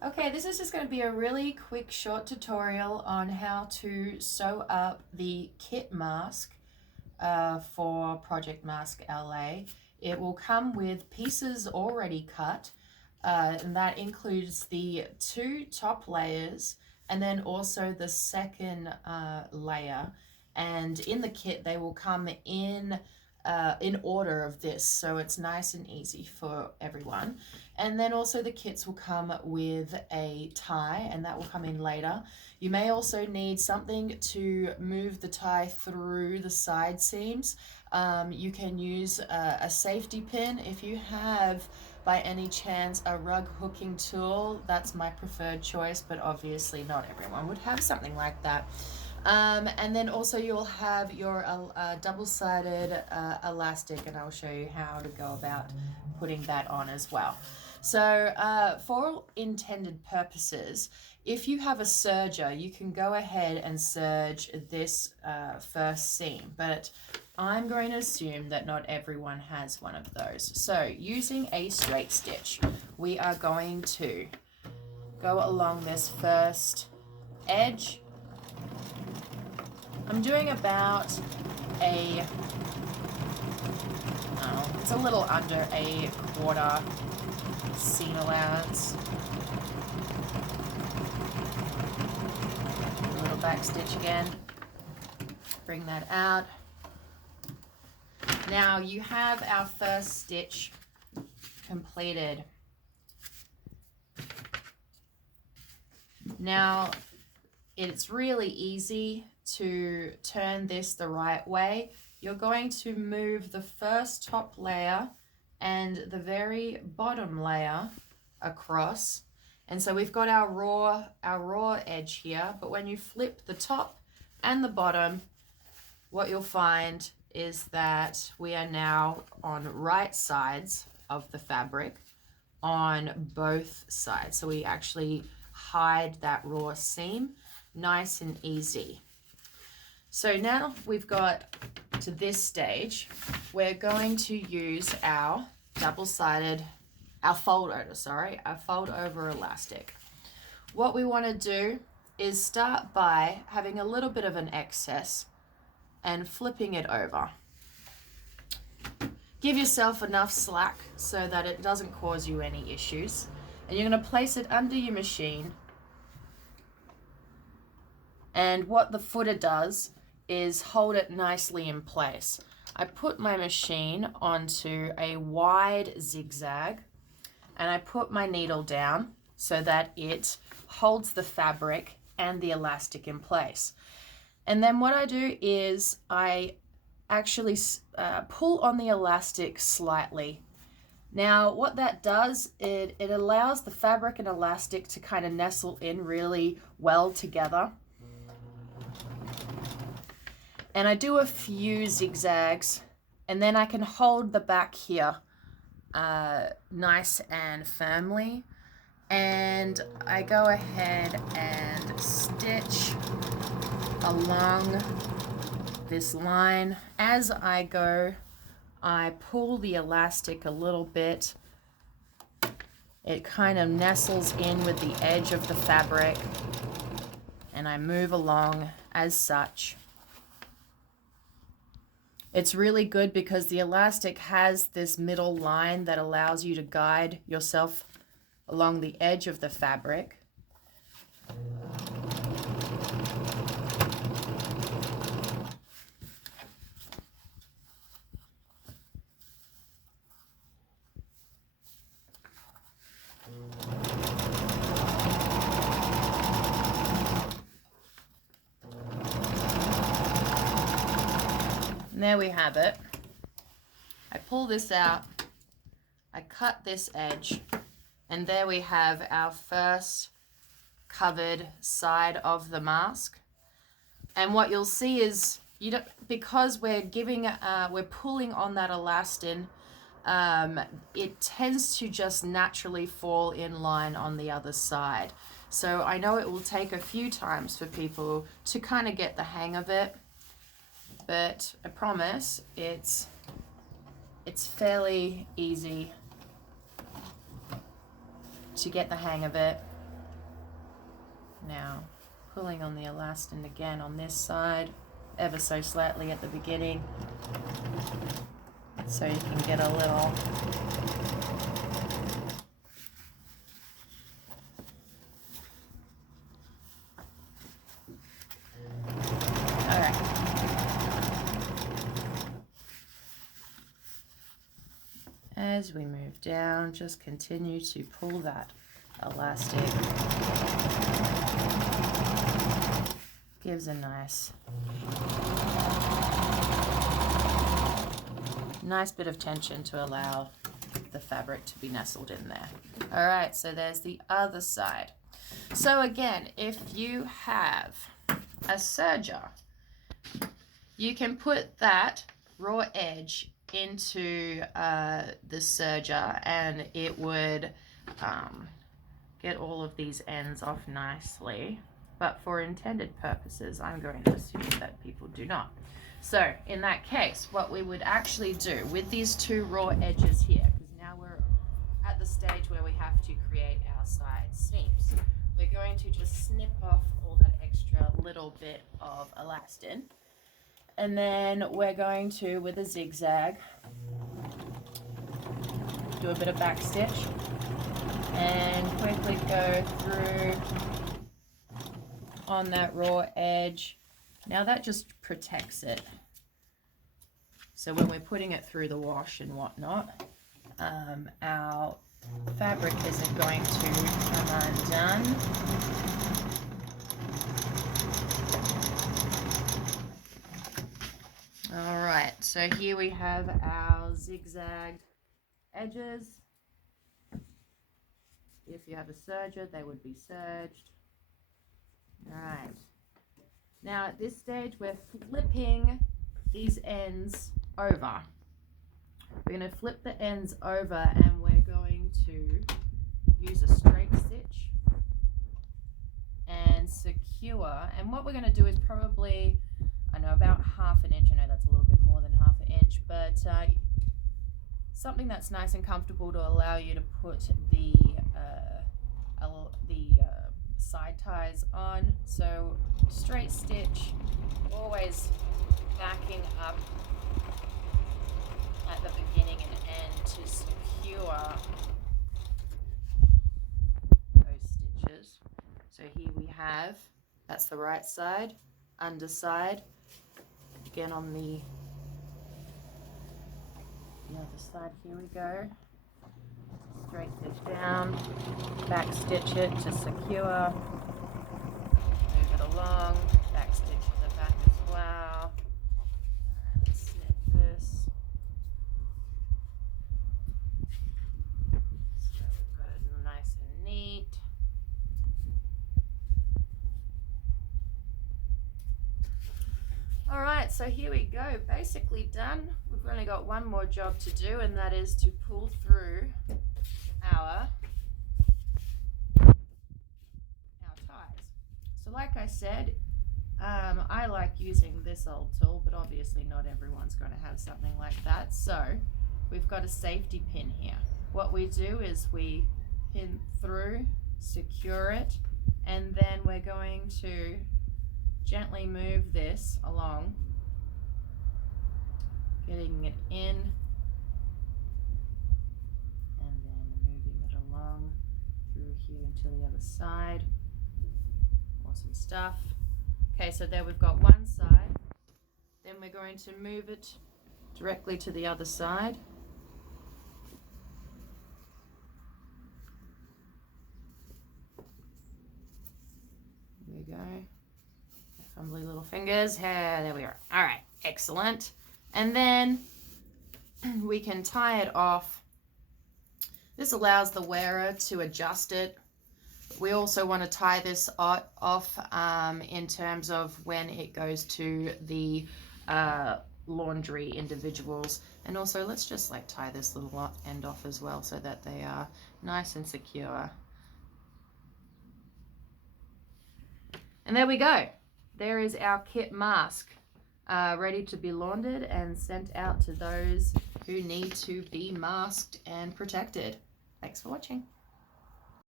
Okay, this is just going to be a really quick short tutorial on how to sew up the kit mask for Project Mask LA. It will come with pieces already cut, and that includes the 2 top layers and then also the second layer. And in the kit, they will come in order of this, so it's nice and easy for everyone. And then also the kits will come with a tie, and that will come in later. You may also need something to move the tie through the side seams. You can use a safety pin. If you have by any chance a rug hooking tool, that's my preferred choice, but obviously not everyone would have something like that. And then also you'll have your double-sided elastic, and I'll show you how to go about putting that on as well. So for all intended purposes, if you have a serger, you can go ahead and serge this first seam, but I'm going to assume that not everyone has one of those. So using a straight stitch, we are going to go along this first edge. I'm doing about it's a little under a quarter seam allowance. A little back stitch again. Bring that out. Now you have our first stitch completed. Now it's really easy to turn this the right way. You're going to move the first top layer and the very bottom layer across. And so we've got our raw edge here, but when you flip the top and the bottom, what you'll find is that we are now on right sides of the fabric on both sides. So we actually hide that raw seam, nice and easy. So now we've got to this stage, we're going to use our fold over elastic. What we want to do is start by having a little bit of an excess and flipping it over. Give yourself enough slack so that it doesn't cause you any issues. And you're going to place it under your machine. And what the footer does is hold it nicely in place. I put my machine onto a wide zigzag, and I put my needle down so that it holds the fabric and the elastic in place. And then what I do is I actually pull on the elastic slightly. Now what that does, it allows the fabric and elastic to kind of nestle in really well together. And I do a few zigzags, and then I can hold the back here nice and firmly. And I go ahead and stitch along this line. As I go, I pull the elastic a little bit. It kind of nestles in with the edge of the fabric, and I move along as such. It's really good because the elastic has this middle line that allows you to guide yourself along the edge of the fabric. And there we have it. I pull this out, I cut this edge, and there we have our first covered side of the mask. And what you'll see is, because we're pulling on that elastin, it tends to just naturally fall in line on the other side. So I know it will take a few times for people to kind of get the hang of it, but I promise it's fairly easy to get the hang of it. Now pulling on the elastin again on this side, ever so slightly at the beginning, so you can get a little as we move down, just continue to pull that elastic. Gives a nice bit of tension to allow the fabric to be nestled in there. All right, so there's the other side. So again, if you have a serger, you can put that raw edge into the serger and it would get all of these ends off nicely. But for intended purposes, I'm going to assume that people do not. So in that case, what we would actually do with these two raw edges here, because now we're at the stage where we have to create our side seams, we're going to just snip off all that extra little bit of elastin. And then we're going to, with a zigzag, do a bit of back stitch and quickly go through on that raw edge. Now that just protects it. So when we're putting it through the wash and whatnot, our fabric isn't going to come undone. All right, so here we have our zigzagged edges. If you have a serger, they would be serged. All right. Now at this stage, we're flipping these ends over. We're going to flip the ends over and we're going to use a straight stitch and secure. And what we're going to do is probably, I know, about 1/2 inch. I know that's a little bit more than 1/2 inch, but something that's nice and comfortable to allow you to put the side ties on. So straight stitch, always backing up at the beginning and end to secure those stitches. So here we have, that's the right side, underside. Again on the other side, here we go. Straight stitch down, back stitch it to secure, move it along, back stitch to the back as well. Alright, let's snip this. So we've got it nice and neat. Alright, so here we go, basically done. We've only got one more job to do, and that is to pull through our ties. So like I said, I like using this old tool, but obviously not everyone's going to have something like that. So we've got a safety pin here. What we do is we pin through, secure it, and then we're going to gently move this along, getting it in and then moving it along through here until the other side. Awesome stuff. Okay, so there we've got one side. Then we're going to move it directly to the other side. There we go. Fumbly little fingers. There we are. All right, excellent. And then we can tie it off. This allows the wearer to adjust it. We also want to tie this off in terms of when it goes to the laundry individuals. And also let's just like tie this little end off as well so that they are nice and secure. And there we go. There is our kit mask ready to be laundered and sent out to those who need to be masked and protected. Thanks for watching.